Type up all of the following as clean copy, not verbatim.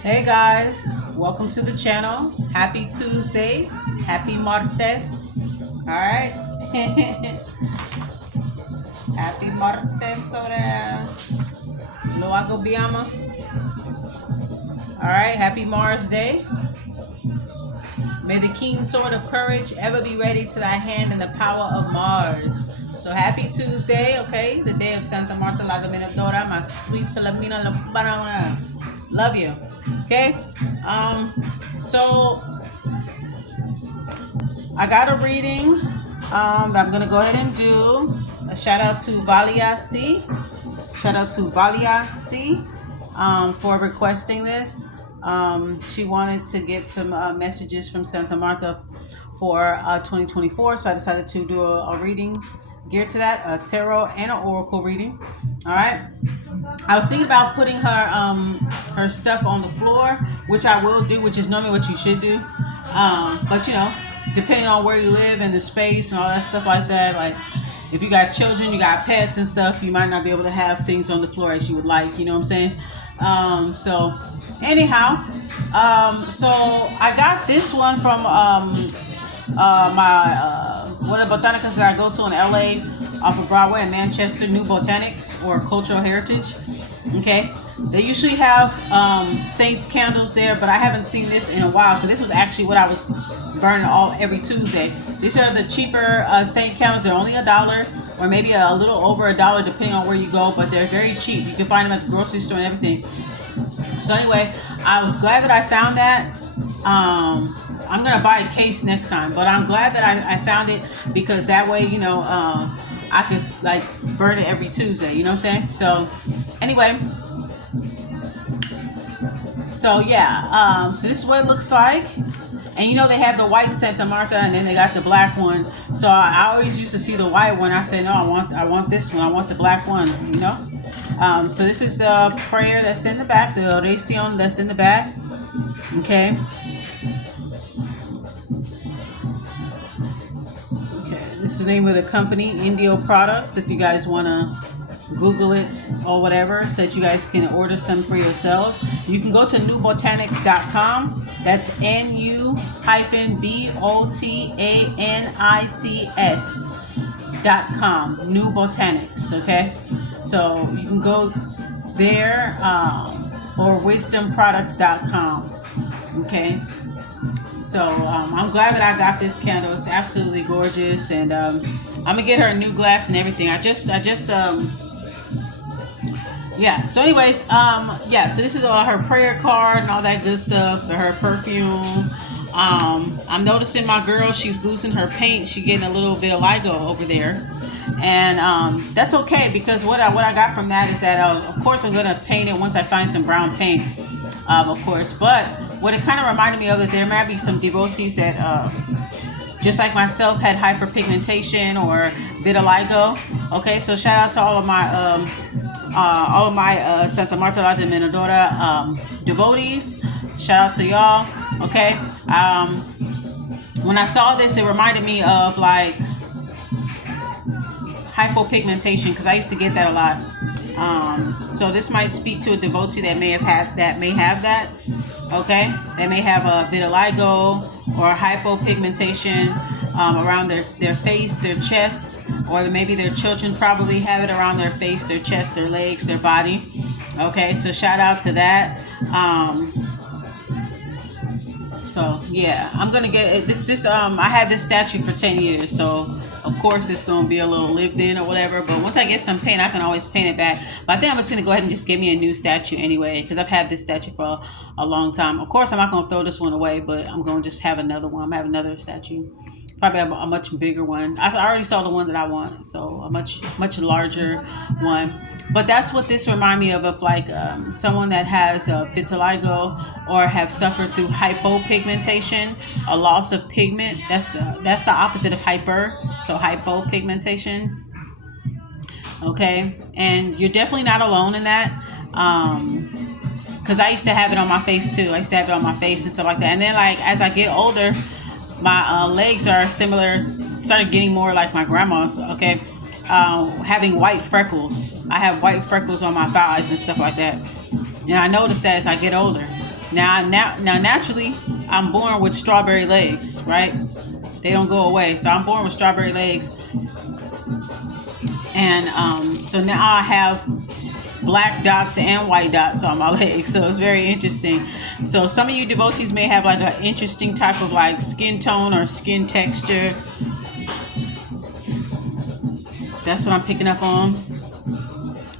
Hey guys, welcome to the channel. Happy Tuesday. Happy Martes. Alright. Happy Martes sobre Lo hago biama. Alright, happy Mars Day. May the keen sword of courage ever be ready to thy hand in the power of Mars. So happy Tuesday, okay? The day of Santa Marta La Dominadora, my sweet Filomena, Lubana. Love you. Okay? So I got a reading that I'm gonna go ahead and do. A shout out to Valia C. Shout out to Valia C for requesting this. She wanted to get some messages from Santa Marta for 2024, so I decided to do a reading geared to that, a tarot and an oracle reading. All right. I was thinking about putting her stuff on the floor, which I will do, which is normally what you should do. But you know, depending on where you live and the space and all that stuff like that, like if you got children, you got pets and stuff, you might not be able to have things on the floor as you would like. You know what I'm saying? So anyhow, so I got this one from one of the botanicals that I go to in LA off of Broadway in Manchester, New Botanics or Cultural Heritage. Okay, they usually have saints candles there, but I haven't seen this in a while because this was actually what I was burning every Tuesday. These are the cheaper saint candles. They're only $1 or maybe a little over $1 depending on where you go, but they're very cheap. You can find them at the grocery store and everything. So anyway, I was glad that I found that. I'm gonna buy a case next time, but I'm glad that I found it because that way, you know, I could like burn it every Tuesday. You know what I'm saying? So anyway, so yeah, so this is what it looks like. And you know, they have the white Santa Marta and then they got the black one. So I always used to see the white one. I said, no, I want this one. I want the black one, you know? So this is the prayer that's in the back, the oración that's in the back. Okay. Okay, this is the name of the company, Indio Products, if you guys want to Google it or whatever, so that you guys can order some for yourselves. You can go to newbotanics.com. That's NUBOTANICS.com. New Botanics, okay? So you can go there or wisdomproducts.com. Okay. So I'm glad that I got this candle. It's absolutely gorgeous, and I'm gonna get her a new glass and everything. Yeah, so anyways, yeah, so this is all her prayer card and all that good stuff, her perfume. I'm noticing my girl, she's losing her paint. She's getting a little vitiligo over there. And that's okay, because what I got from that is that, of course, I'm going to paint it once I find some brown paint, of course. But what it kind of reminded me of is there might be some devotees that, just like myself, had hyperpigmentation or vitiligo. Okay, so shout out to all of my Santa Marta La Dominadora devotees. Shout out to y'all. Okay. When I saw this, it reminded me of like hypopigmentation, because I used to get that a lot. So this might speak to a devotee that may have that. Okay, they may have a vitiligo or hypopigmentation around their face, their chest, or maybe their children probably have it around their face, their chest, their legs, their body. Okay, so shout out to that. So yeah, I'm gonna get this. I had this statue for 10 years, so of course it's gonna be a little lived in or whatever. But once I get some paint, I can always paint it back. But I think I'm just gonna go ahead and just get me a new statue anyway, because I've had this statue for a long time. Of course, I'm not gonna throw this one away, but I'm gonna just have another one. I'm gonna have another statue, probably a much bigger one. I already saw the one that I want, so a much larger one. But that's what this reminds me of like someone that has vitiligo or have suffered through hypopigmentation, a loss of pigment. That's the opposite of hyper. So hypopigmentation. Okay, and you're definitely not alone in that. Because I used to have it on my face too. I used to have it on my face and stuff like that. And then like as I get older, my legs are similar. Started getting more like my grandma's. Okay. having white freckles. I have white freckles on my thighs and stuff like that. And I noticed that as I get older. Now naturally, I'm born with strawberry legs, right? They don't go away. So I'm born with strawberry legs. And so now I have black dots and white dots on my legs. So it's very interesting. So some of you devotees may have like an interesting type of like skin tone or skin texture. That's what I'm picking up on.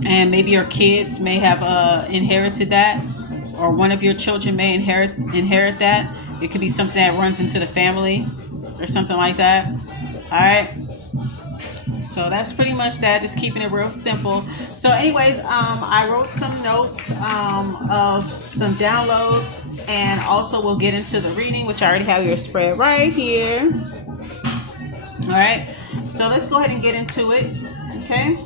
And maybe your kids may have inherited that, or one of your children may inherit that. It could be something that runs into the family or something like that. All right. So that's pretty much that. Just keeping it real simple. So anyways, I wrote some notes of some downloads, and also we'll get into the reading, which I already have your spread right here. All right. So let's go ahead and get into it. Okay.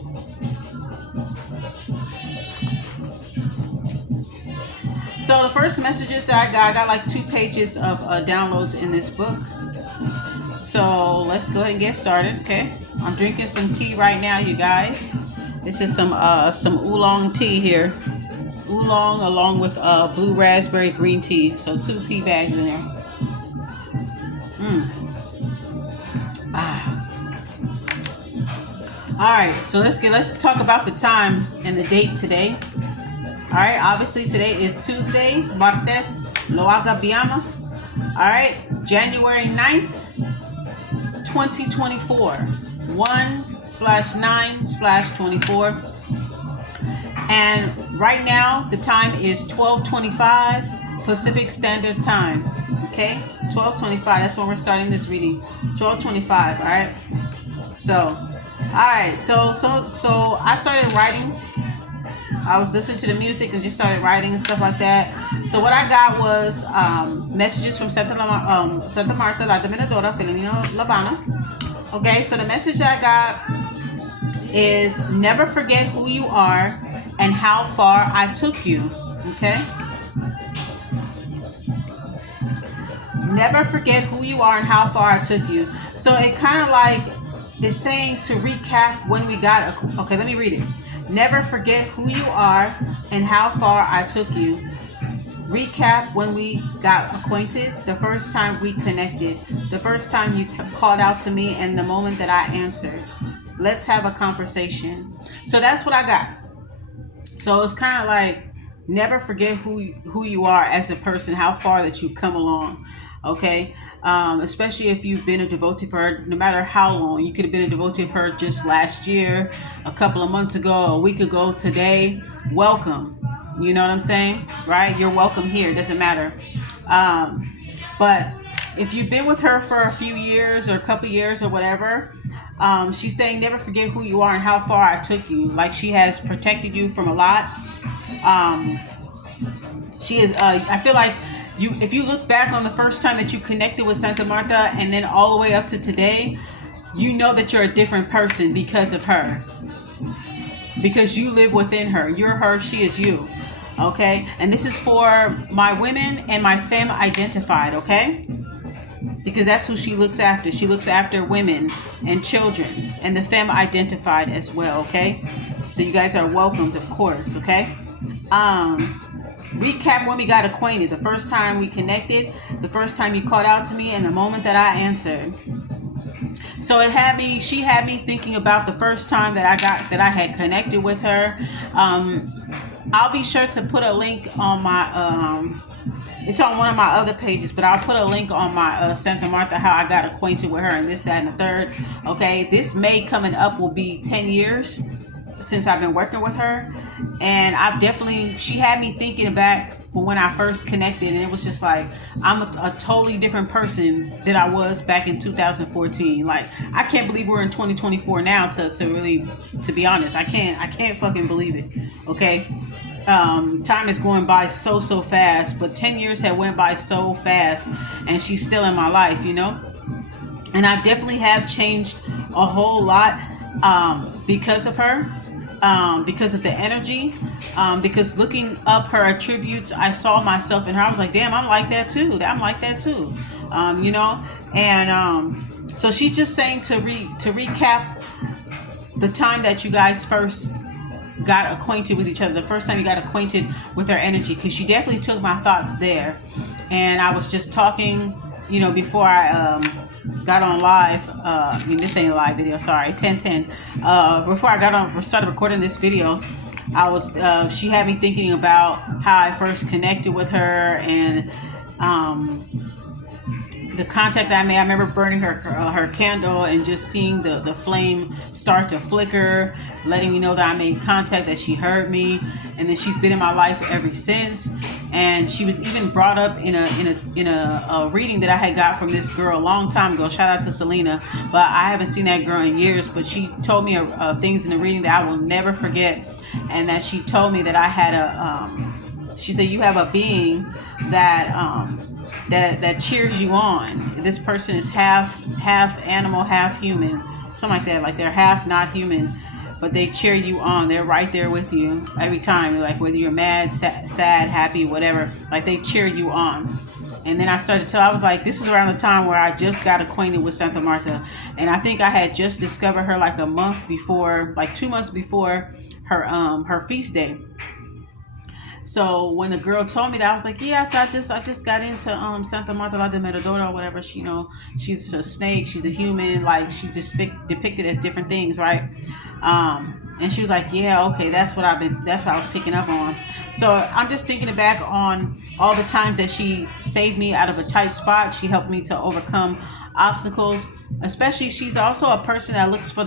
So the first messages that I got like 2 pages of downloads in this book. So let's go ahead and get started. Okay. I'm drinking some tea right now, you guys. This is some oolong tea here. Oolong along with blue raspberry green tea. So 2 tea bags in there. All right, so let's talk about the time and the date today. All right, obviously today is Tuesday, martes, lo haga biama. All right, January 9th, 2024, 1/9/24. And right now the time is 12:25 Pacific Standard Time. Okay, 12:25. That's when we're starting this reading. 12:25. All right. So, all right. So I started writing. I was listening to the music and just started writing and stuff like that. So what I got was messages from Santa Marta La Dominadora, Filomena, Lubana. Okay, so the message I got is never forget who you are and how far I took you. Okay? Never forget who you are and how far I took you. So it kind of like, it's saying to recap when we got, okay, let me read it. Never forget who you are and how far I took you. Recap when we got acquainted, the first time we connected, the first time you called out to me, and the moment that I answered. Let's have a conversation. So that's what I got. So it's kind of like, never forget who you are as a person, how far that you've come along. Okay, especially if you've been a devotee for her, no matter how long. You could have been a devotee of her just last year, a couple of months ago, a week ago, today. Welcome. You know what I'm saying? Right? You're welcome here. It doesn't matter. But if you've been with her for a few years or a couple years or whatever, she's saying never forget who you are and how far I took you. Like she has protected you from a lot. She is, I feel like, if you look back on the first time that you connected with Santa Marta and then all the way up to today, you know that you're a different person because of her. Because you live within her. You're her, she is you. Okay? And this is for my women and my femme identified, okay? Because that's who she looks after. She looks after women and children and the femme identified as well, okay? So you guys are welcomed, of course, okay? Recap when we got acquainted, the first time we connected, the first time you called out to me, and the moment that I answered. So she had me thinking about the first time that I had connected with her. I'll be sure to put a link on my, it's on one of my other pages, but I'll put a link on my Santa Marta, how I got acquainted with her, and this, that, and the third. Okay, this May coming up will be 10 years since I've been working with her, and she had me thinking back for when I first connected, and it was just like, I'm a totally different person than I was back in 2014. Like, I can't believe we're in 2024 now, to be honest. I can't fucking believe it. Okay, time is going by so fast, but 10 years had went by so fast, and she's still in my life, you know. And I definitely have changed a whole lot because of her. Because of the energy, because looking up her attributes, I saw myself in her. I was like, damn, I'm like that too. You know. And so she's just saying to recap the time that you guys first got acquainted with each other, the first time you got acquainted with her energy, because she definitely took my thoughts there. And I was just talking, before I got on live. This ain't a live video, sorry, 10:10. Before I started recording this video, I was she had me thinking about how I first connected with her, and the contact that I made. I remember burning her candle and just seeing the flame start to flicker, letting me know that I made contact, that she heard me, and then she's been in my life ever since. And she was even brought up in a reading that I had got from this girl a long time ago. Shout out to Selena, but I haven't seen that girl in years. But she told me things in the reading that I will never forget, and that she told me that I had she said, you have a being that cheers you on. This person is half animal, half human, something like that. Like they're half not human, but they cheer you on. They're right there with you every time. Like whether you're mad, sad, happy, whatever, like they cheer you on. And then I started to tell, I was like, this is around the time where I just got acquainted with Santa Marta. And I think I had just discovered her like a month before, like 2 months before her feast day. So when the girl told me that, I was like, yes, I just got into Santa Marta La Dominadora or whatever. She's a snake, she's a human, like she's just depicted as different things, right? And she was like, yeah, okay, that's what I was picking up on. So I'm just thinking back on all the times that she saved me out of a tight spot. She helped me to overcome obstacles. Especially, she's also a person that looks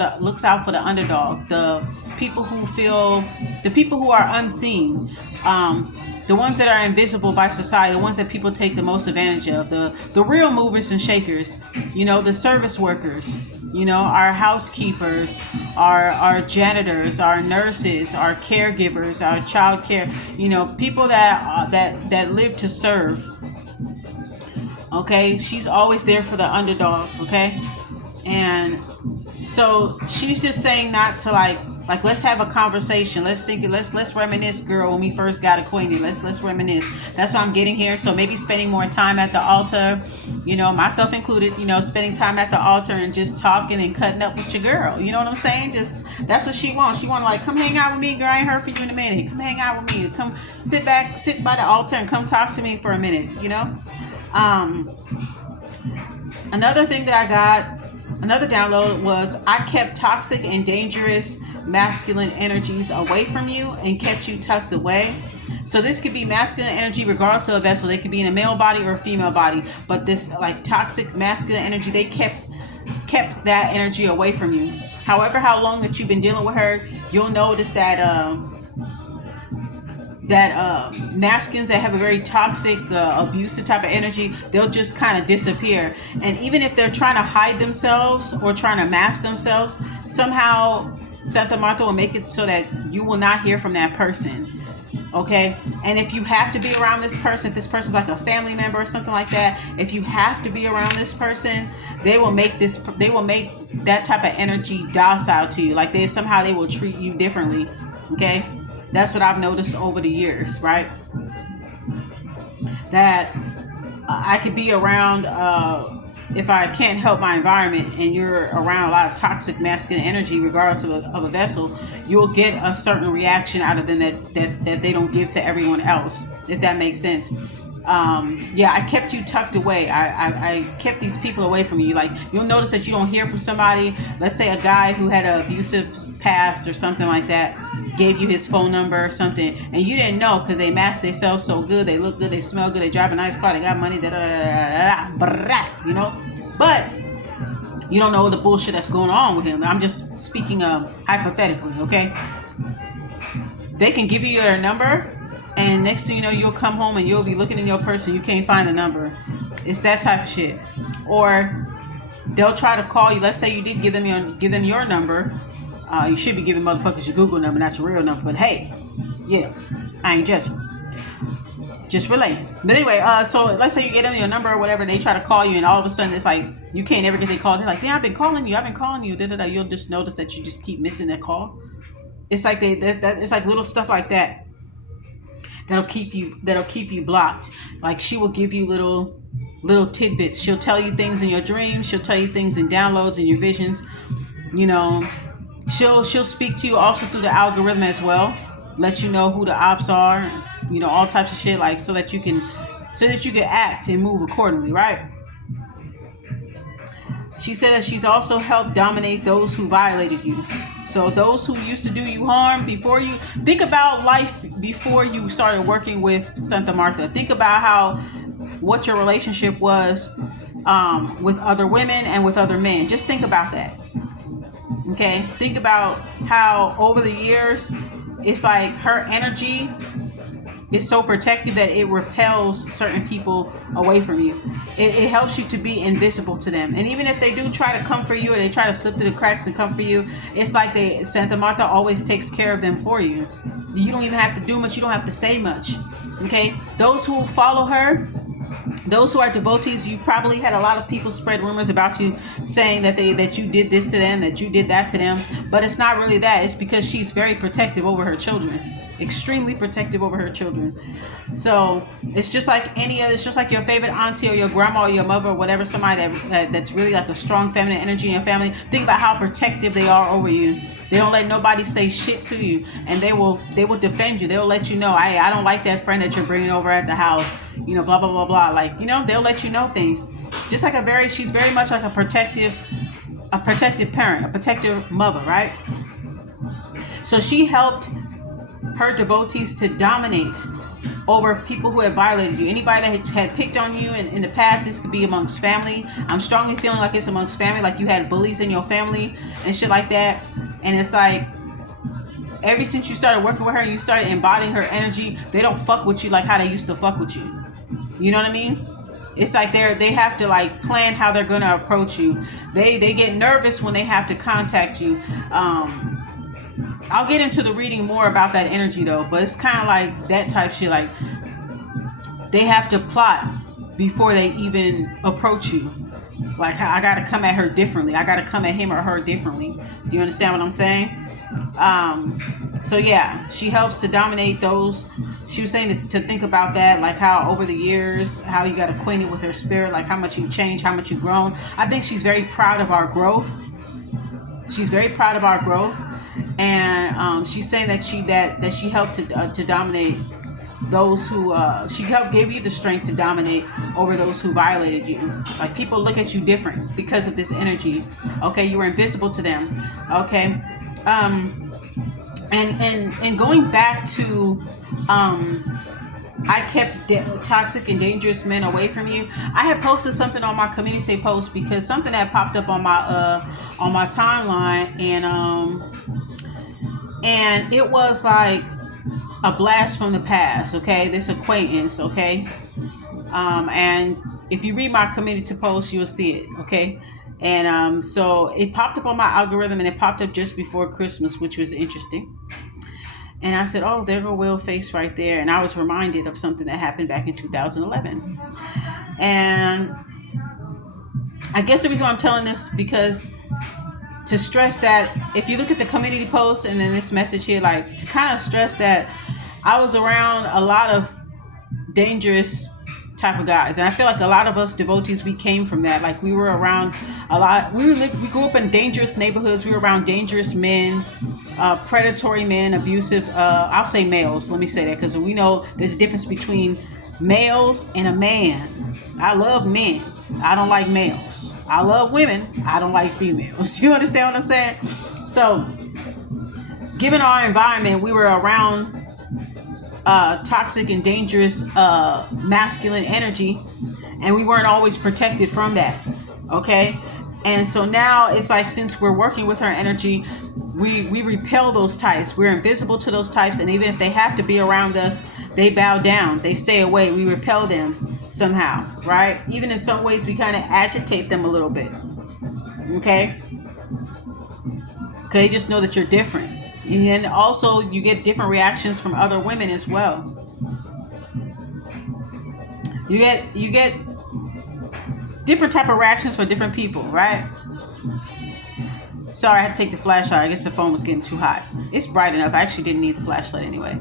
out for the underdog, the people who are unseen, the ones that are invisible by society, the ones that people take the most advantage of, the real movers and shakers, the service workers, our housekeepers, our janitors, our nurses, our caregivers, our child care, people that live to serve. Okay, she's always there for the underdog. Okay, and so she's just saying not to like let's have a conversation. Let's reminisce, girl, when we first got acquainted. Let's reminisce. That's what I'm getting here. So maybe spending more time at the altar, myself included, spending time at the altar and just talking and cutting up with your girl. You know what I'm saying? Just that's what she wants. She wants come hang out with me, girl. I ain't heard from you in a minute. Come hang out with me. Come sit by the altar and come talk to me for a minute. Another thing that I got, another download was I kept toxic and dangerous masculine energies away from you and kept you tucked away. So this could be masculine energy regardless of a vessel. They could be in a male body or a female body, but this like toxic masculine energy, they kept that energy away from you. However, how long that you've been dealing with her, you'll notice that masculines that have a very toxic, abusive type of energy, they'll just kind of disappear. And even if they're trying to hide themselves or trying to mask themselves, somehow Santa Marta will make it so that you will not hear from that person. Okay? And if you have to be around this person, if this person's like a family member or something like that, if you have to be around this person, they will make that type of energy docile to you. Like they will treat you differently. Okay? That's what I've noticed over the years, right? That I could be around, if I can't help my environment and you're around a lot of toxic masculine energy, regardless of a vessel, you'll get a certain reaction out of them that they don't give to everyone else, if that makes sense. I kept you tucked away. I kept these people away from you. Like you'll notice that you don't hear from somebody. Let's say a guy who had an abusive past or something like that gave you his phone number or something, and you didn't know because they mask themselves so good, they look good, they smell good, they drive a nice car, they got money, but you don't know the bullshit that's going on with him. I'm just speaking hypothetically, okay? They can give you their number, and next thing you know, you'll come home and you'll be looking in your purse and you can't find the number. It's that type of shit. Or they'll try to call you. Let's say you did give them your number. You should be giving motherfuckers your Google number, not your real number. But hey, I ain't judging. Just relaying. But anyway, so let's say you get them your number or whatever, and they try to call you, and all of a sudden it's like you can't ever get their call. They're like, damn, I've been calling you. You'll just notice that you just keep missing that call. It's like it's like little stuff like that that'll keep you blocked. Like she will give you little tidbits. She'll tell you things in your dreams. She'll tell you things in downloads and your visions. She'll speak to you also through the algorithm as well, let you know who the ops are, you know, all types of shit, like so that you can act and move accordingly, right? She says she's also helped dominate those who violated you. So those who used to do you harm before you, think about life before you started working with Santa Marta. Think about what your relationship was with other women and with other men. Just think about that. Okay? Think about how over the years, it's like her energy is so protective that it repels certain people away from you. It helps you to be invisible to them. And even if they do try to come for you, or they try to slip through the cracks and come for you, it's like Santa Marta always takes care of them for you. You don't even have to do much. You don't have to say much. Okay? Those who follow her, those who are devotees, you probably had a lot of people spread rumors about you, saying that you did this to them, that you did that to them. But it's not really that. It's because she's very protective over her children. Extremely protective over her children. So it's just like any other, it's just like your favorite auntie or your grandma or your mother or whatever, somebody that's really like a strong feminine energy in your family. Think about how protective they are over you. They don't let nobody say shit to you, and they will defend you. They'll let you know, I don't like that friend that you're bringing over at the house, you know, blah blah blah blah. Like, you know, they'll let you know things. Just like she's very much like a protective parent, a protective mother, right? So she helped her devotees to dominate over people who have violated you. Anybody that had picked on you in the past, this could be amongst family. I'm strongly feeling like it's amongst family, like you had bullies in your family and shit like that. And it's like, ever since you started working with her and you started embodying her energy, they don't fuck with you like how they used to fuck with you. You know what I mean? It's like they have to like plan how they're gonna approach you. They get nervous when they have to contact you. I'll get into the reading more about that energy though, but it's kind of like that type shit. Like, they have to plot before they even approach you. Like, I gotta come at her differently. I gotta come at him or her differently. Do you understand what I'm saying? So yeah, she helps to dominate those. She was saying to think about that, like how over the years, how you got acquainted with her spirit, like how much you changed, how much you've grown. I think she's very proud of our growth. She's very proud of our growth. And she's saying that she helped to dominate those who she helped gave you the strength to dominate over those who violated you. Like, people look at you different because of this energy. Okay, you were invisible to them. Okay, and going back to I kept toxic and dangerous men away from you. I had posted something on my community post because something had popped up on my timeline, and it was like a blast from the past. Okay, this acquaintance. Okay, and if you read my community post, you'll see it. Okay, and so it popped up on my algorithm, and it popped up just before Christmas, which was interesting. And I said, oh, there go Will Face right there. And I was reminded of something that happened back in 2011. And I guess the reason why I'm telling this, because to stress that, if you look at the community post and then this message here, like, to kind of stress that I was around a lot of dangerous type of guys. And I feel like a lot of us devotees, we came from that. Like, we were around a lot. We grew up in dangerous neighborhoods. We were around dangerous men, predatory men, abusive, I'll say males. Let me say that, because we know there's a difference between males and a man. I love men. I don't like males. I love women. I don't like females. You understand what I'm saying? So, given our environment, we were around toxic and dangerous masculine energy, and we weren't always protected from that. Okay? And so now it's like, since we're working with our energy, we repel those types. We're invisible to those types, and even if they have to be around us, they bow down, they stay away, we repel them somehow, right? Even in some ways, we kind of agitate them a little bit. Okay? Okay, just know that you're different. And then also you get different reactions from other women as well. You get different type of reactions for different people, right? Sorry, I had to take the flashlight. I guess the phone was getting too hot. It's bright enough. I actually didn't need the flashlight anyway.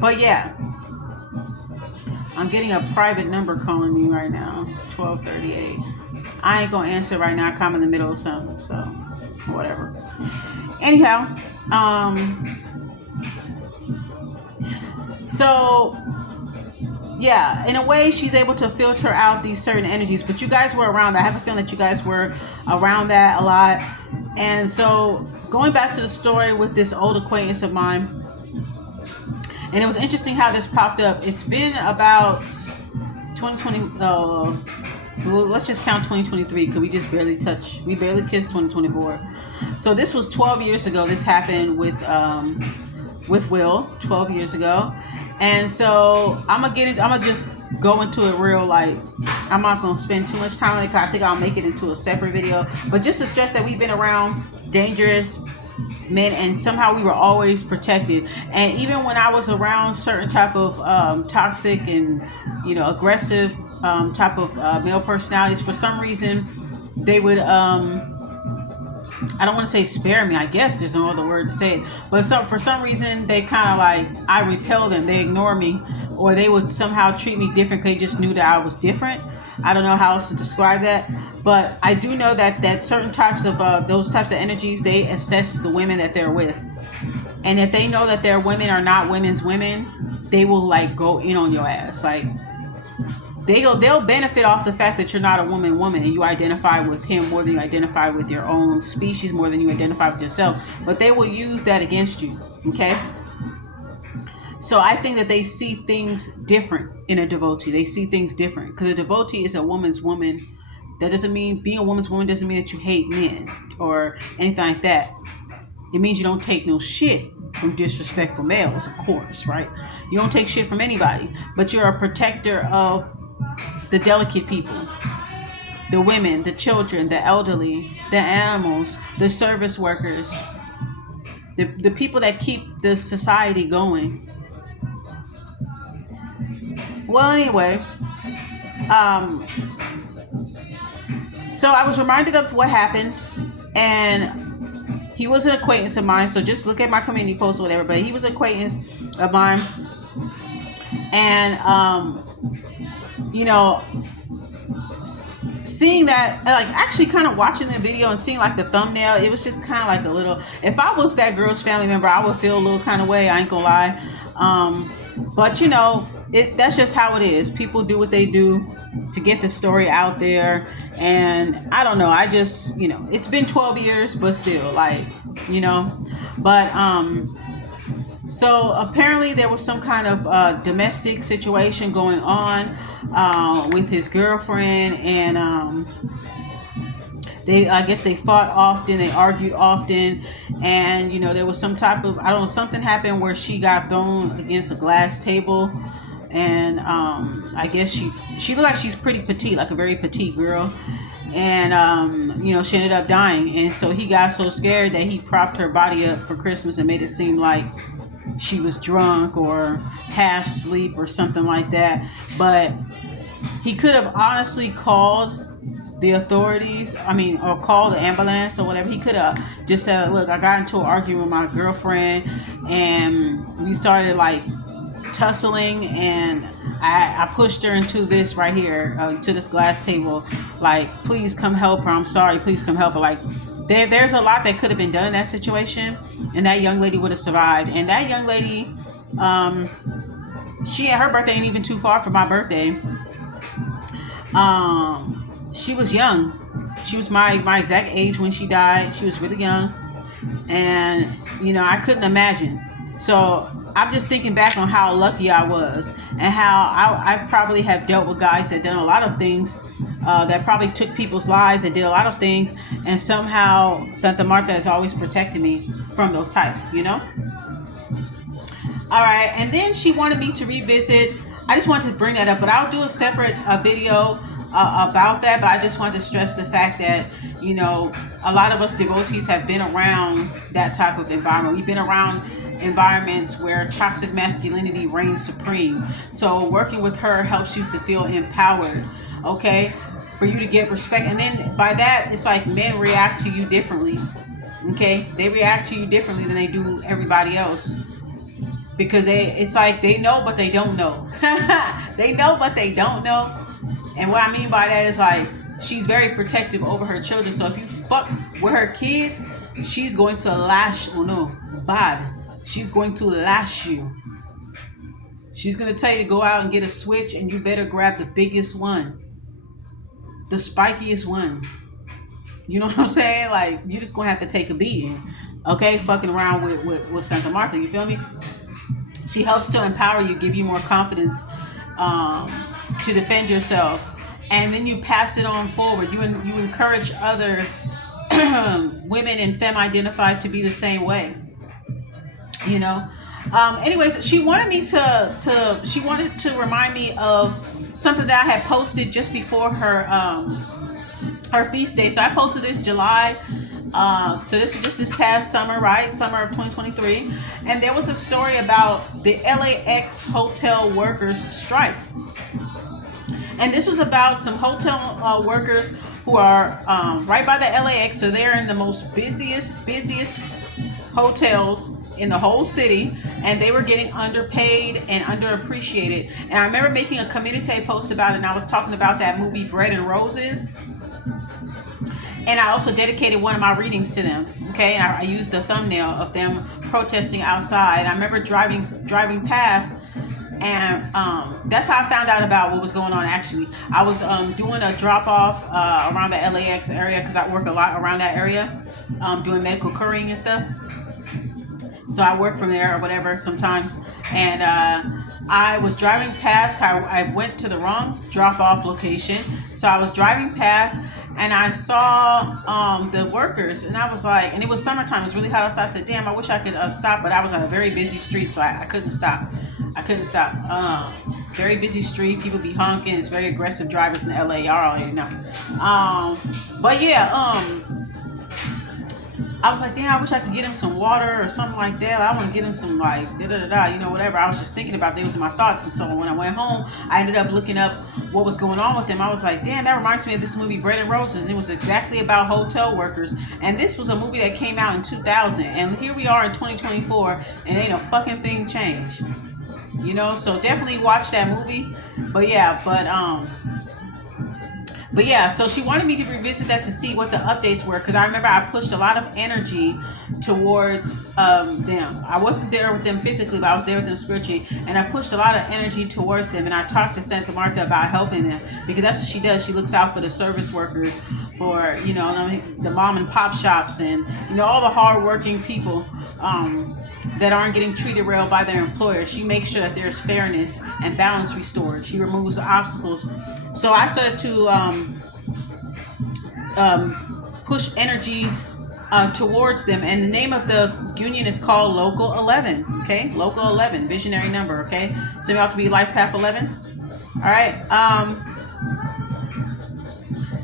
But yeah, I'm getting a private number calling me right now, 1238. I ain't gonna answer right now. I'm in the middle of something, so whatever. Anyhow, so yeah, in a way, she's able to filter out these certain energies. But you guys were around that. I have a feeling that you guys were around that a lot. And so going back to the story with this old acquaintance of mine, and it was interesting how this popped up. It's been about 2020. Well, let's just count 2023 because we barely kissed 2024. So this was 12 years ago. This happened with Will 12 years ago. And so I'm gonna just go into it real light. I'm not gonna spend too much time on it because I think I'll make it into a separate video. But just to stress that we've been around dangerous men, and somehow we were always protected. And even when I was around certain type of toxic and aggressive type of male personalities, for some reason they would I don't want to say spare me. I guess there's no other word to say it. But for some reason, they kind of like, I repel them. They ignore me. Or they would somehow treat me different because they just knew that I was different. I don't know how else to describe that. But I do know that certain types of, those types of energies, they assess the women that they're with. And if they know that their women are not women's women, they will like go in on your ass. Like, they'll benefit off the fact that you're not a woman and you identify with him more than you identify with your own species, more than you identify with yourself. But they will use that against you. Okay? So I think that they see things different in a devotee. They see things different because a devotee is a woman's woman. That doesn't mean being a woman's woman doesn't mean that you hate men or anything like that. It means you don't take no shit from disrespectful males, of course, right? You don't take shit from anybody, but you're a protector of the delicate people, the women, the children, the elderly, the animals, the service workers, the people that keep the society going. Well, anyway, so I was reminded of what happened, and he was an acquaintance of mine, so just look at my community post or whatever, but he was an acquaintance of mine, and seeing that, like actually kind of watching the video and seeing like the thumbnail, it was just kind of like a little, if I was that girl's family member, I would feel a little kind of way, I ain't gonna lie. But that's just how it is. People do what they do to get the story out there. And I don't know, I just, it's been 12 years, but still, like, but, so apparently there was some kind of domestic situation going on with his girlfriend, and I guess they fought often, they argued often, and there was some type of, I don't know, something happened where she got thrown against a glass table, and I guess she looked like she's pretty petite, like a very petite girl, and she ended up dying. And so he got so scared that he propped her body up for Christmas and made it seem like she was drunk or half asleep or something like that. But he could have honestly called the authorities, or called the ambulance or whatever. He could have just said, look, I got into an argument with my girlfriend and we started like tussling, and I pushed her into this right here, to this glass table, like, please come help her, I'm sorry, please come help her. Like, there's a lot that could have been done in that situation, and that young lady would have survived. And that young lady, her birthday ain't even too far from my birthday. She was young. She was my exact age when she died. She was really young, and I couldn't imagine. So I'm just thinking back on how lucky I was, and how I probably have dealt with guys that did a lot of things, that probably took people's lives, that did a lot of things, and somehow Santa Marta has always protected me from those types, All right, and then she wanted me to revisit. I just wanted to bring that up, but I'll do a separate video about that. But I just wanted to stress the fact that, a lot of us devotees have been around that type of environment. We've been around environments where toxic masculinity reigns supreme. So working with her helps you to feel empowered, okay? For you to get respect. And then by that, it's like men react to you differently, okay? They react to you differently than they do everybody else. Because it's like they know, but they don't know. They know, but they don't know. And what I mean by that is like, she's very protective over her children. So if you fuck with her kids, she's going to lash. Oh no, bad. She's going to lash you. She's going to tell you to go out and get a switch, and you better grab the biggest one, the spikiest one. You know what I'm saying? Like, you're just going to have to take a beating. Okay? Fucking around with Santa Marta. You feel me? She helps to empower you, give you more confidence to defend yourself. And then you pass it on forward. You encourage other women and femme-identified to be the same way. You know? Anyways, she wanted me she wanted to remind me of something that I had posted just before her feast day. So I posted this July. So this was just this past summer, right? Summer of 2023. And there was a story about the LAX hotel workers strike. And this was about some hotel workers who are right by the LAX. So they're in the most busiest hotels in the whole city, and they were getting underpaid and underappreciated. And I remember making a community post about it, and I was talking about that movie Bread and Roses. And I also dedicated one of my readings to them. Okay, and I used the thumbnail of them protesting outside. I remember driving past, and that's how I found out about what was going on. Actually, I was doing a drop off around the LAX area because I work a lot around that area, doing medical couriering and stuff. So I work from there or whatever sometimes. And I was driving past. I went to the wrong drop-off location. So I was driving past and I saw the workers. And I was like, and it was summertime. It was really hot outside. I said, damn, I wish I could stop. But I was on a very busy street, so I couldn't stop. Very busy street. People be honking. It's very aggressive drivers in LA. Y'all already know. But yeah, I was like, damn, I wish I could get him some water or something like that. I want to get him some, like, whatever. I was just thinking about, they was in my thoughts. And so when I went home, I ended up looking up what was going on with them. I was like, damn, that reminds me of this movie Bread and Roses. And it was exactly about hotel workers. And this was a movie that came out in 2000. And here we are in 2024, and ain't a fucking thing changed. You know, so definitely watch that movie. But yeah, so she wanted me to revisit that to see what the updates were, because I remember I pushed a lot of energy towards them. I wasn't there with them physically, but I was there with them spiritually, and I pushed a lot of energy towards them, and I talked to Santa Marta about helping them, because that's what she does. She looks out for the service workers, for, you know, the mom and pop shops, and, you know, all the hard-working people that aren't getting treated well by their employers. She makes sure that there's fairness and balance restored. She removes the obstacles. So I started to push energy towards them, and the name of the union is called Local 11. Okay, Local 11, visionary number. Okay, so y'all could be Life Path 11. All right.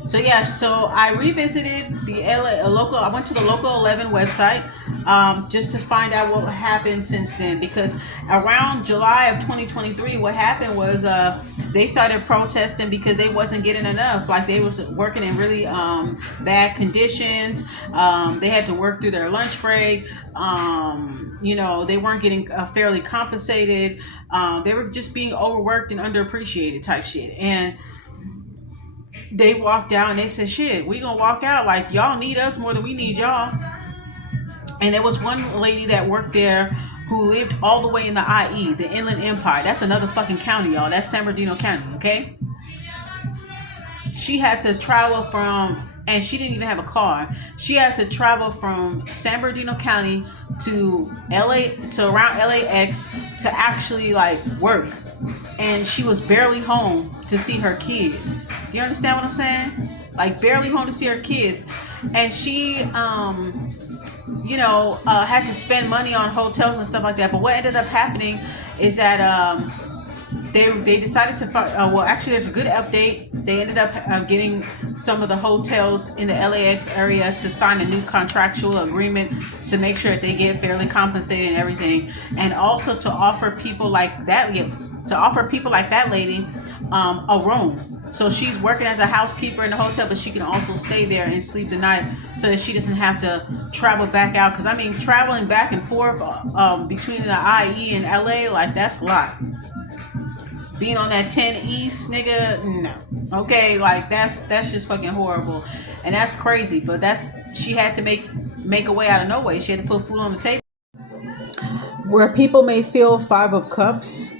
So yeah, so I revisited the local. I went to the Local 11 website just to find out what happened since then, because around July of 2023, what happened was they started protesting because they wasn't getting enough. Like, they was working in really bad conditions. They had to work through their lunch break. You know, they weren't getting fairly compensated. They were just being overworked and underappreciated type shit. And they walked out and they said, shit, we gonna walk out. Like, y'all need us more than we need y'all. And there was one lady that worked there who lived all the way in the IE, the Inland Empire. That's another fucking county, y'all. That's San Bernardino County, okay? She had to travel from, and she didn't even have a car. She had to travel from San Bernardino County to LA, to around LAX, to actually, like, work. And she was barely home to see her kids. Do you understand what I'm saying? Like, barely home to see her kids. And she, you know, had to spend money on hotels and stuff like that. But what ended up happening is that they decided to, well, actually, there's a good update. They ended up getting some of the hotels in the LAX area to sign a new contractual agreement to make sure that they get fairly compensated and everything. And also to offer people like that, lady a room. So she's working as a housekeeper in the hotel, but she can also stay there and sleep the night so that she doesn't have to travel back out. Because, I mean, traveling back and forth between the IE and LA, like, that's a lot. being on that 10 East, nigga, no. Okay, like that's just fucking horrible. And that's crazy. But she had to make a way out of no way. She had to put food on the table. Where people may feel Five of Cups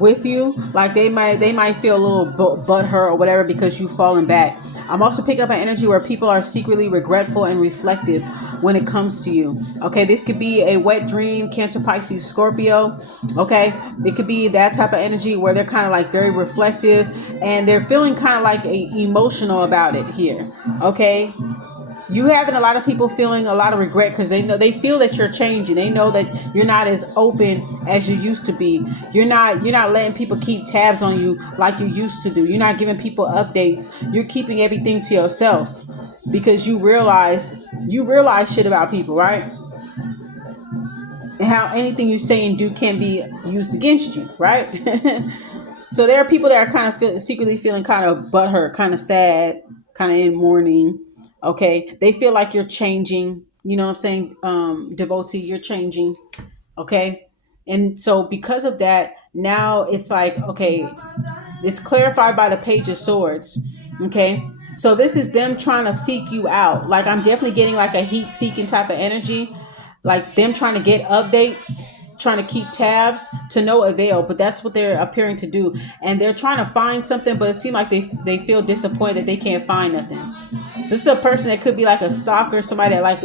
with you, like they might feel a little butthurt or whatever because you've fallen back. I'm also picking up an energy where people are secretly regretful and reflective when it comes to you. Okay, this could be a wet dream, Cancer, Pisces, Scorpio. Okay, it could be that type of energy where they're kind of like very reflective and they're feeling kind of like emotional about it here. Okay, you having a lot of people feeling a lot of regret because they feel that you're changing. They know that you're not as open as you used to be. You're not letting people keep tabs on you like you used to do. You're not giving people updates. You're keeping everything to yourself because you realize shit about people, right? And how anything you say and do can be used against you, right? So there are people that are kind of secretly feeling kind of butthurt, kind of sad, kind of in mourning. Okay, they feel like you're changing. You know what I'm saying? Devotee, you're changing. Okay, and so because of that, now it's like, okay, it's clarified by the Page of Swords. Okay, so this is them trying to seek you out. Like I'm definitely getting like a heat seeking type of energy, like them trying to get updates, trying to keep tabs to no avail. But that's what they're appearing to do, and they're trying to find something, but it seems like they feel disappointed that they can't find nothing. So this is a person that could be like a stalker, somebody that like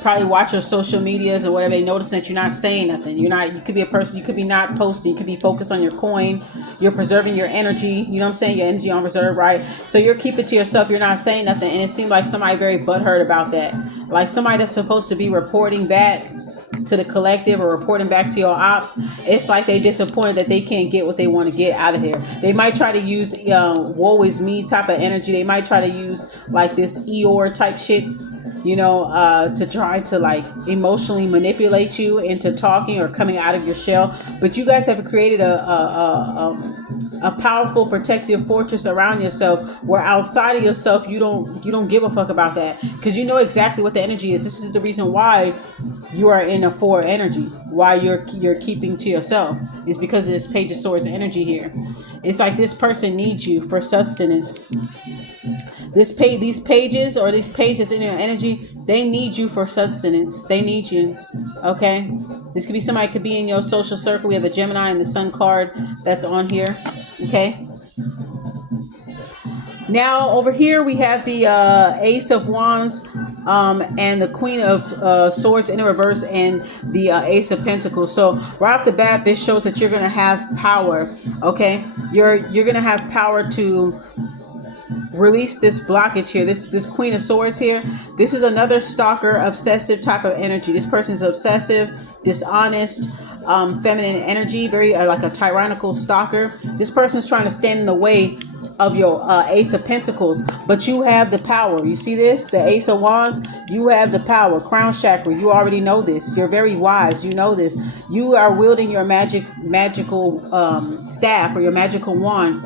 probably watch your social medias or whatever. They notice that you're not saying nothing. You could be a person, you could be not posting, you could be focused on your coin, you're preserving your energy, you know what I'm saying, your energy on reserve, right? So you're keeping to yourself, you're not saying nothing, and it seems like somebody very butthurt about that. Like somebody that's supposed to be reporting back to the collective or reporting back to your ops, it's like they disappointed that they can't get what they want to get out of here. They might try to use woe is me type of energy. They might try to use like this Eeyore type shit, to try to like emotionally manipulate you into talking or coming out of your shell. But you guys have created a powerful protective fortress around yourself, where outside of yourself you don't give a fuck about that, because you know exactly what the energy is. This is the reason why you are in a 4 energy, why you're keeping to yourself, is because of this Page of Swords energy here. It's like this person needs you for sustenance. These pages in your energy, they need you for sustenance. They need you. Okay, this could be somebody, could be in your social circle. We have the Gemini and the Sun card that's on here. Okay, now over here we have the Ace of Wands and the Queen of Swords in the reverse, and the Ace of Pentacles. So right off the bat, this shows that you're gonna have power. Okay, you're gonna have power to release this blockage here. This Queen of Swords here, this is another stalker, obsessive type of energy. This person's obsessive, dishonest, feminine energy, very like a tyrannical stalker. This person's trying to stand in the way of your Ace of Pentacles, but you have the power. You see this, the Ace of Wands, you have the power. Crown chakra, you already know this. You're very wise, you know this. You are wielding your magical staff or your magical wand,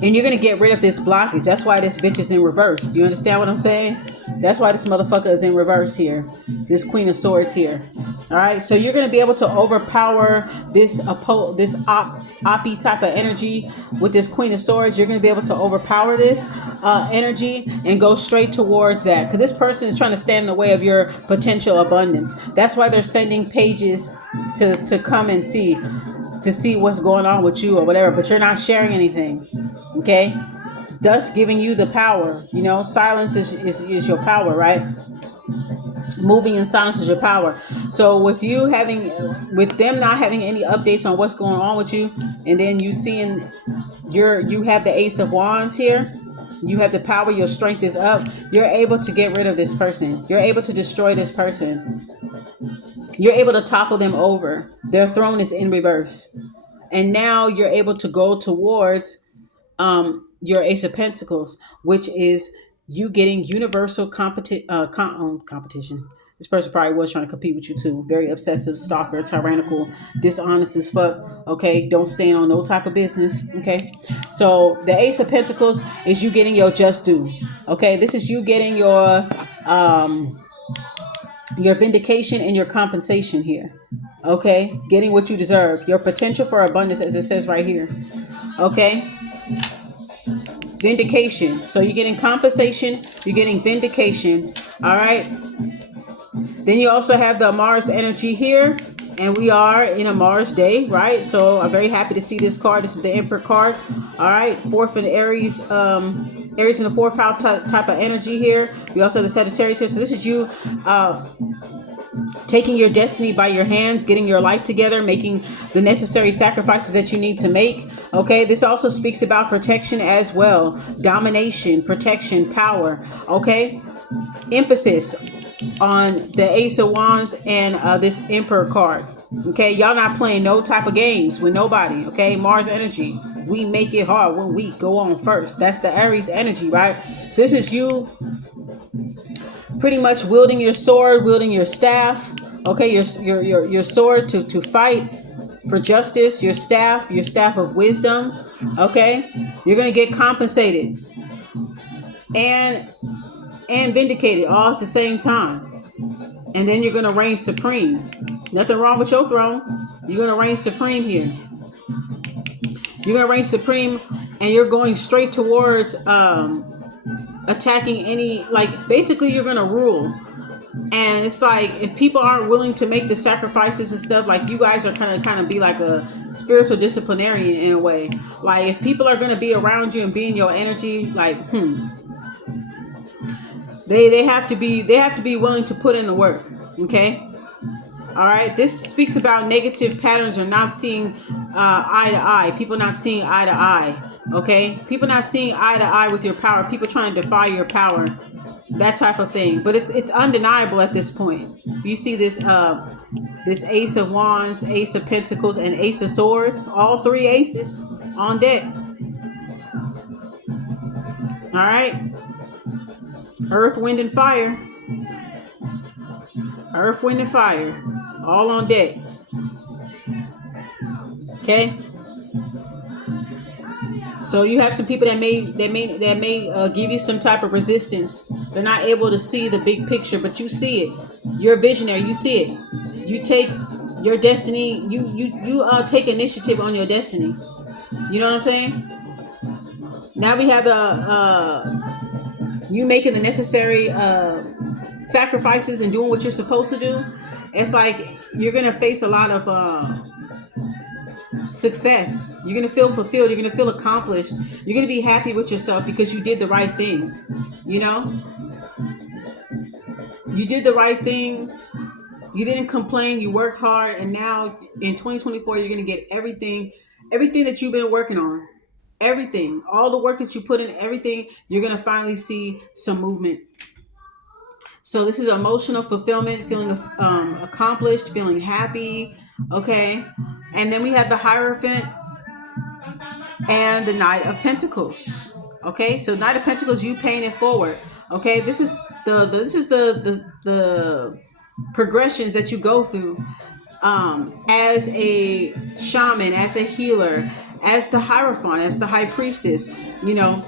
and you're going to get rid of this blockage. That's why this bitch is in reverse. Do you understand what I'm saying? That's why this motherfucker is in reverse here. This Queen of Swords here. All right. So you're going to be able to overpower this Oppie type of energy with this Queen of Swords. You're going to be able to overpower this energy and go straight towards that. Because this person is trying to stand in the way of your potential abundance. That's why they're sending pages to come and see. To see what's going on with you or whatever, but you're not sharing anything. Okay, thus giving you the power. Silence is your power, right? Moving in silence is your power. So with them not having any updates on what's going on with you, and then you seeing you have the Ace of Wands here, you have the power, your strength is up, you're able to get rid of this person, you're able to destroy this person, you're able to topple them over. Their throne is in reverse, and now you're able to go towards your Ace of Pentacles, which is you getting universal competition. This person probably was trying to compete with you too. Very obsessive, stalker, tyrannical, dishonest as fuck. Okay, don't stand on no type of business. Okay, so the Ace of Pentacles is you getting your just due. Okay, this is you getting your vindication and your compensation here. Okay, getting what you deserve. Your potential for abundance, as it says right here. Okay, vindication. So you're getting compensation, you're getting vindication. All right. Then you also have the Mars energy here, and we are in a Mars day, right? So I'm very happy to see this card. This is the Emperor card. All right, fourth in Aries, Aries in the fourth house type of energy here. We also have the Sagittarius here. So this is you taking your destiny by your hands, getting your life together, making the necessary sacrifices that you need to make. Okay, this also speaks about protection as well. Domination, protection, power. Okay, emphasis on the Ace of Wands and this Emperor card. Okay, y'all not playing no type of games with nobody. Okay, Mars energy. We make it hard when we go on first. That's the Aries energy, right? So this is you pretty much wielding your sword, wielding your staff. Okay, your sword to fight for justice, your staff of wisdom. Okay, you're gonna get compensated and vindicated all at the same time. And then you're gonna reign supreme. Nothing wrong with your throne. You're gonna reign supreme here. You're gonna reign supreme, and you're going straight towards attacking any, like, basically you're gonna rule. And it's like, if people aren't willing to make the sacrifices and stuff, like, you guys are kind of be like a spiritual disciplinarian in a way. Like, if people are gonna be around you and be in your energy, like, they have to be willing to put in the work. Okay. All right. This speaks about negative patterns or not seeing eye to eye. People not seeing eye to eye. Okay. People not seeing eye to eye with your power. People trying to defy your power. That type of thing. But it's undeniable at this point. You see this this Ace of Wands, Ace of Pentacles, and Ace of Swords. All three aces on deck. All right. Earth, wind, and fire. Earth, wind, and fire. All on deck. Okay. So you have some people that may give you some type of resistance. They're not able to see the big picture, but you see it. You're a visionary. You see it. You take your destiny. You take initiative on your destiny. You know what I'm saying? Now we have the you making the necessary sacrifices and doing what you're supposed to do. It's like you're gonna face a lot of success. You're gonna feel fulfilled. You're gonna feel accomplished. You're gonna be happy with yourself because you did the right thing. You know, you did the right thing. You didn't complain. You worked hard, and now in 2024, you're gonna get everything that you've been working on. Everything, all the work that you put in, everything, you're going to finally see some movement. So this is emotional fulfillment, feeling accomplished, feeling happy. Okay. And then we have the Hierophant and the Knight of Pentacles. Okay. So Knight of Pentacles, you paying it forward. Okay. This is the progressions that you go through as a shaman, as a healer, as the Hierophant, as the High Priestess. You know,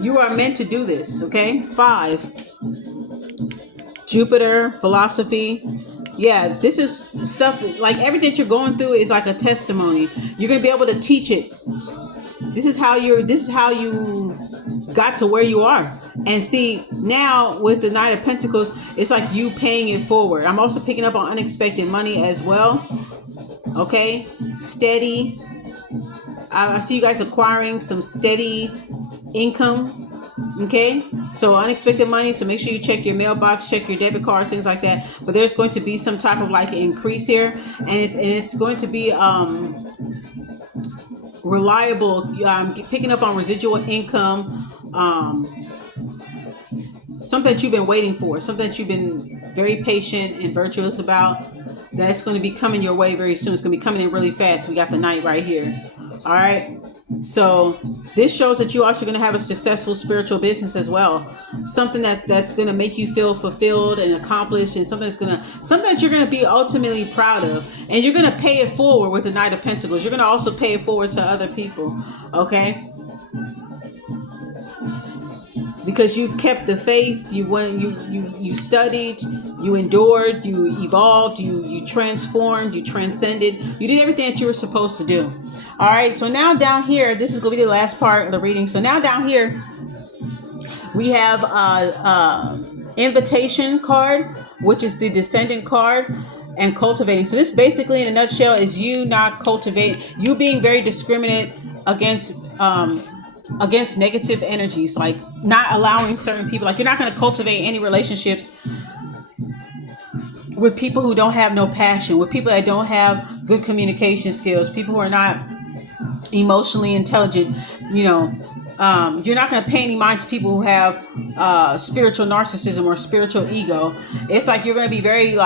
you are meant to do this. Okay. 5, Jupiter, philosophy. Yeah, this is stuff, like everything that you're going through is like a testimony. You're gonna be able to teach it. This is how you got to where you are. And see, now with the Knight of Pentacles, it's like you paying it forward. I'm also picking up on unexpected money as well. Okay, steady. I see you guys acquiring some steady income. Okay, so unexpected money. So make sure you check your mailbox, check your debit cards, things like that. But there's going to be some type of like increase here, and it's going to be reliable. Picking up on residual income. Something that you've been waiting for, something that you've been very patient and virtuous about. That's going to be coming your way very soon. It's going to be coming in really fast. We got the Knight right here. All right. So this shows that you're also going to have a successful spiritual business as well. Something that's going to make you feel fulfilled and accomplished, and something that you're going to be ultimately proud of. And you're going to pay it forward with the Knight of Pentacles. You're going to also pay it forward to other people. Okay. because you've kept the faith. You went, you studied, you endured, you evolved, you transformed, you transcended. You did everything that you were supposed to do. All right. So now down here, this is going to be the last part of the reading. So now down here, we have invitation card, which is the descendant card, and cultivating. So this basically in a nutshell is you not cultivating, you being very discriminate against negative energies, like not allowing certain people, like you're not going to cultivate any relationships with people who don't have no passion, with people that don't have good communication skills, people who are not emotionally intelligent. You're not going to pay any mind to people who have spiritual narcissism or spiritual ego. It's like you're going to be very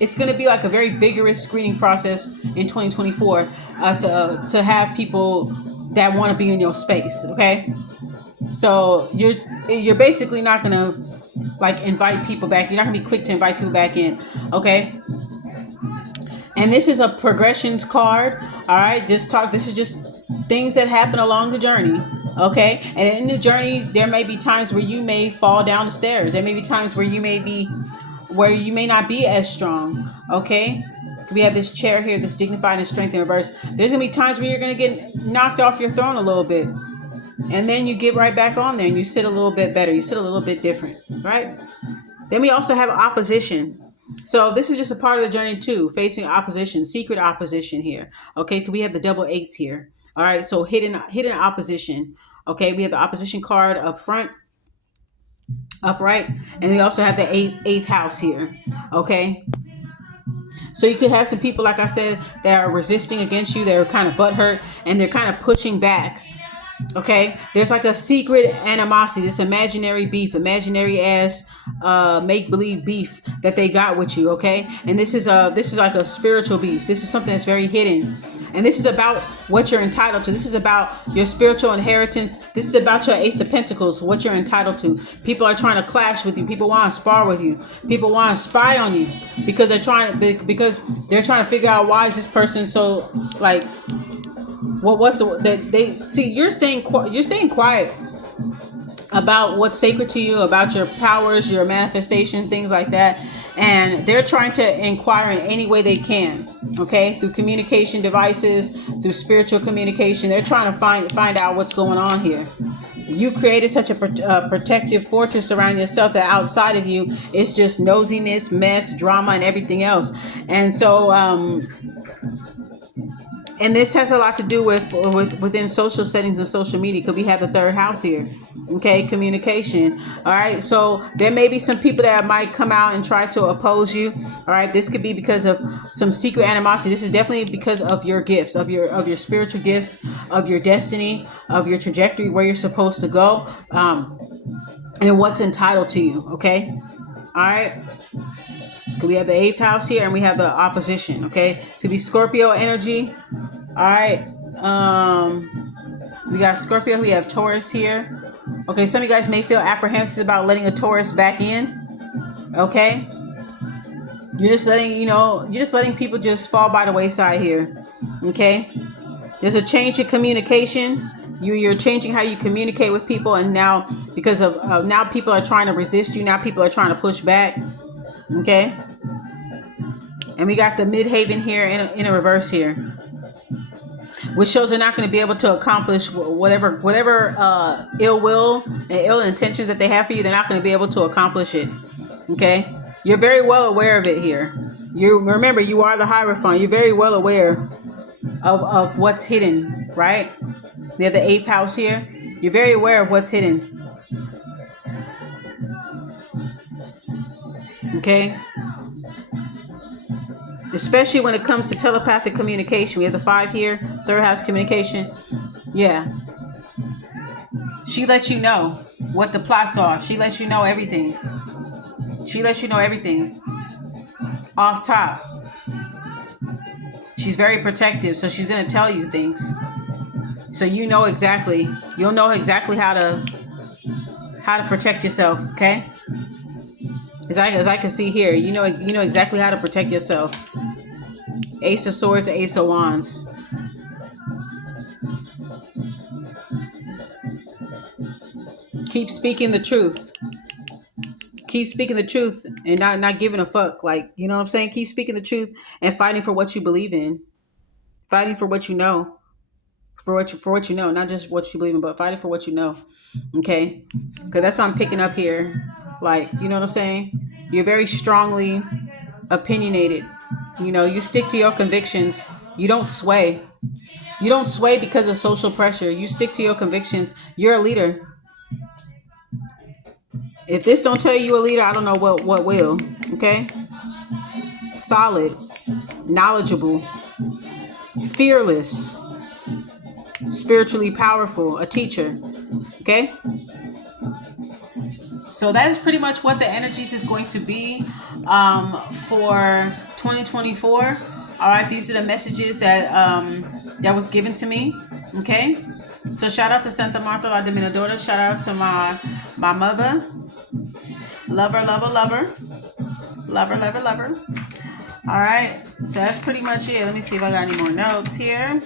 it's going to be like a very vigorous screening process in 2024 to have people that want to be in your space. Okay, so you're basically not going to invite people back. You're not going to be quick to invite people back in. Okay. And this is a progressions card. All right. This is just things that happen along the journey. Okay. And in the journey, there may be times where you may fall down the stairs. There may be times where you may not be as strong. Okay. We have this chair here, this dignified and strength in reverse. There's going to be times where you're going to get knocked off your throne a little bit. And then you get right back on there and you sit a little bit better. You sit a little bit different. Right. Then we also have opposition. So this is just a part of the journey too, facing opposition, secret opposition here. Okay, because we have the double eights here. All right, so hidden opposition. Okay, we have the opposition card up front, upright, and we also have the eighth house here. Okay, so you could have some people, like I said, that are resisting against you. They're kind of butthurt and they're kind of pushing back. Okay, there's like a secret animosity, this imaginary beef, imaginary ass make-believe beef that they got with you. Okay, and this is like a spiritual beef. This is something that's very hidden, and this is about what you're entitled to. This is about your spiritual inheritance. This is about your Ace of Pentacles, what you're entitled to. People are trying to clash with you. People want to spar with you. People want to spy on you because they're trying to figure out why is this person so like. What's that they see? You're staying quiet about what's sacred to you, about your powers, your manifestation, things like that, and they're trying to inquire in any way they can. Okay, through communication devices, through spiritual communication, they're trying to find out what's going on here. You created such a protective fortress around yourself that outside of you, it's just nosiness, mess, drama, and everything else. And so, and this has a lot to do with within social settings and social media, because we have the third house here. Okay, communication. All right, so there may be some people that might come out and try to oppose you. All right, this could be because of some secret animosity. This is definitely because of your gifts, of your spiritual gifts, of your destiny, of your trajectory, where you're supposed to go, and what's entitled to you. Okay, all right. We have the eighth house here and we have the opposition. Okay, it's gonna be Scorpio energy. All right, we got Scorpio, we have Taurus here. Okay, some of you guys may feel apprehensive about letting a Taurus back in. Okay, you're just letting people just fall by the wayside here. Okay, there's a change in communication. You're changing how you communicate with people, and now because of now people are trying to resist you. Now people are trying to push back. Okay, and we got the midhaven here in a reverse here, which shows they're not going to be able to accomplish whatever ill will and ill intentions that they have for you. They're not going to be able to accomplish it. Okay, you're very well aware of it here. You remember, you are the Hierophant. You're very well aware of what's hidden, right? We have the eighth house here. You're very aware of what's hidden. Okay, especially when it comes to telepathic communication. We have the 5 here, third house communication. Yeah, she lets you know what the plots are. She lets you know everything. She lets you know everything off top. She's very protective, so she's going to tell you things, so you'll know exactly how to protect yourself. Okay, as I can see here, you know exactly how to protect yourself. Ace of Swords, Ace of Wands. Keep speaking the truth. Keep speaking the truth and not giving a fuck. Like, you know what I'm saying? Keep speaking the truth and fighting for what you believe in. Fighting for what you know. For what you know, not just what you believe in, but fighting for what you know. Okay? Because that's what I'm picking up here. Like, you know what I'm saying? You're very strongly opinionated. You know, you stick to your convictions. You don't sway. You don't sway because of social pressure. You stick to your convictions. You're a leader. If this don't tell you a leader, I don't know what will. Okay? Solid, knowledgeable, fearless, spiritually powerful, a teacher. Okay? So that is pretty much what the energies is going to be for 2024. All right, these are the messages that that was given to me. Okay? So shout out to Santa Marta La Dominadora. Shout out to my mother. Lover. All right, so that's pretty much it. Let me see if I got any more notes here.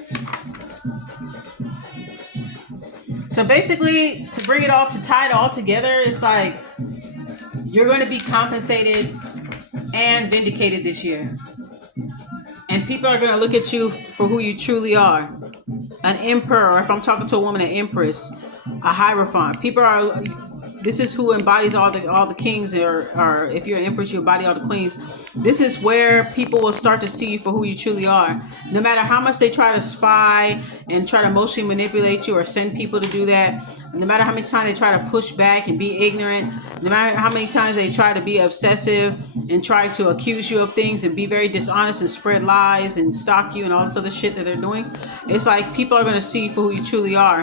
So basically, to bring it all, to tie it all together, it's like you're going to be compensated and vindicated this year. And people are going to look at you for who you truly are. An emperor, or if I'm talking to a woman, an empress, a hierophant. People are... This is who embodies all the kings, or if you're an empress, you embody all the queens. This is where people will start to see you for who you truly are. No matter how much they try to spy and try to emotionally manipulate you or send people to do that, no matter how many times they try to push back and be ignorant, no matter how many times they try to be obsessive and try to accuse you of things and be very dishonest and spread lies and stalk you and all this other shit that they're doing, it's like people are going to see you for who you truly are.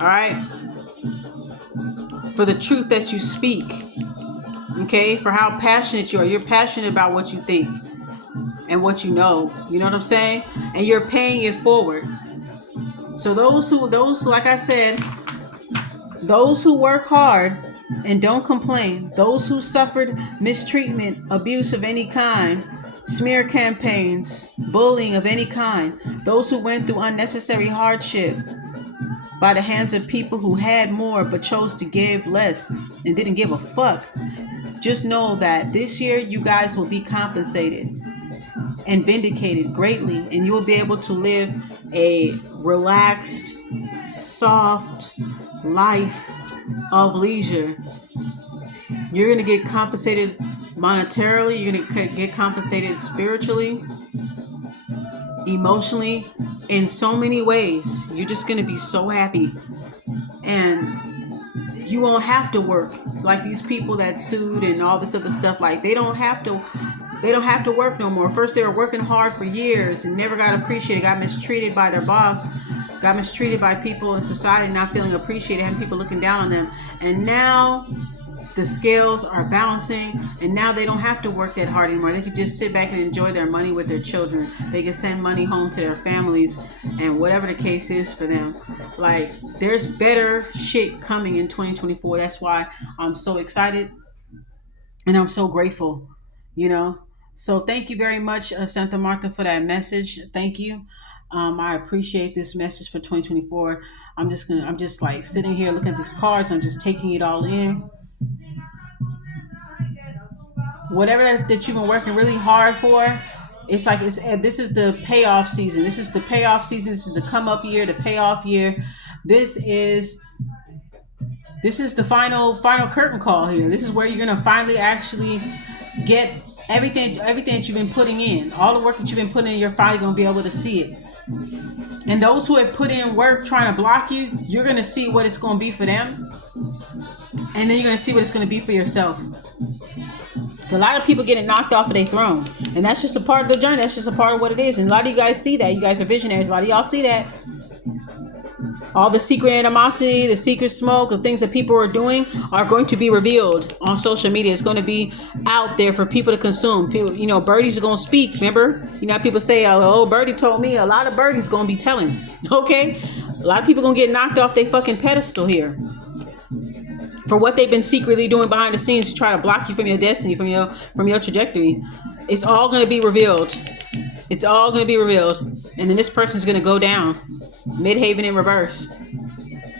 All right? For the truth that you speak, okay? For how passionate you are. You're passionate about what you think and what you know. You know what I'm saying? And you're paying it forward. So those who, like I said, those who work hard and don't complain, those who suffered mistreatment, abuse of any kind, smear campaigns, bullying of any kind, those who went through unnecessary hardship by the hands of people who had more but chose to give less and didn't give a fuck. Just know that this year you guys will be compensated and vindicated greatly, and you'll be able to live a relaxed, soft life of leisure. You're going to get compensated monetarily, you're going to get compensated spiritually, emotionally, in so many ways. You're just going to be so happy, and you won't have to work like these people that sued and all this other stuff. Like, they don't have to work no more. First, they were working hard for years and never got appreciated, got mistreated by their boss, got mistreated by people in society, not feeling appreciated, having people looking down on them. And now the scales are balancing, and now they don't have to work that hard anymore. They can just sit back and enjoy their money with their children. They can send money home to their families, and whatever the case is for them. Like, there's better shit coming in 2024. That's why I'm so excited and I'm so grateful, you know. So thank you very much, Santa Marta, for that message. Thank you. I appreciate this message for 2024. I'm just like sitting here looking at these cards. I'm just taking it all in. Whatever that you've been working really hard for, it's like this is the payoff season. This is the payoff season. This is the come up year, the payoff year. This is the final curtain call here. This is where you're gonna finally actually get everything that you've been putting in. All the work that you've been putting in, you're finally gonna be able to see it. And those who have put in work trying to block you, you're gonna see what it's gonna be for them, and then you're gonna see what it's gonna be for yourself. A lot of people getting knocked off of their throne, and that's just a part of the journey. That's just a part of what it is. And a lot of you guys see that. You guys are visionaries. A lot of y'all see that. All the secret animosity, the secret smoke, the things that people are doing are going to be revealed on social media. It's going to be out there for people to consume. People, you know, birdies are going to speak. Remember, you know, people say, "Oh, birdie told me." A lot of birdies going to be telling. Okay, a lot of people going to get knocked off their fucking pedestal here for what they've been secretly doing behind the scenes to try to block you from your destiny, from your trajectory. It's all going to be revealed. It's all going to be revealed. And then this person's going to go down. Midhaven in reverse.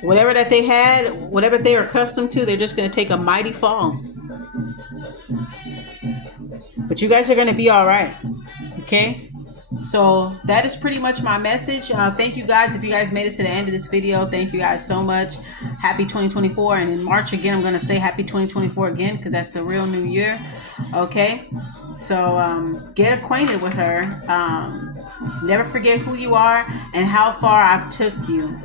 Whatever that they had, whatever they are accustomed to, they're just going to take a mighty fall. But you guys are going to be all right. Okay? So that is pretty much my message. Thank you guys. If you guys made it to the end of this video, thank you guys so much. Happy 2024. And in March again, I'm going to say happy 2024 again, because that's the real new year. Okay? So get acquainted with her. Never forget who you are and how far I've took you.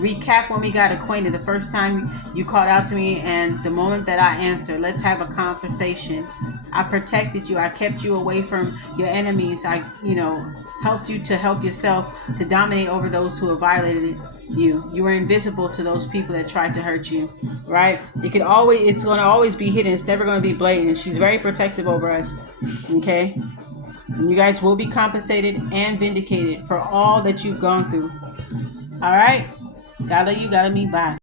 Recap when we got acquainted, the first time you called out to me and the moment that I answered. Let's have a conversation. I protected you. I kept you away from your enemies. I, helped you to help yourself to dominate over those who have violated you. You were invisible to those people that tried to hurt you, right? It's going to always be hidden. It's never going to be blatant. She's very protective over us, okay? And you guys will be compensated and vindicated for all that you've gone through. All right? God love you, God love me. Bye.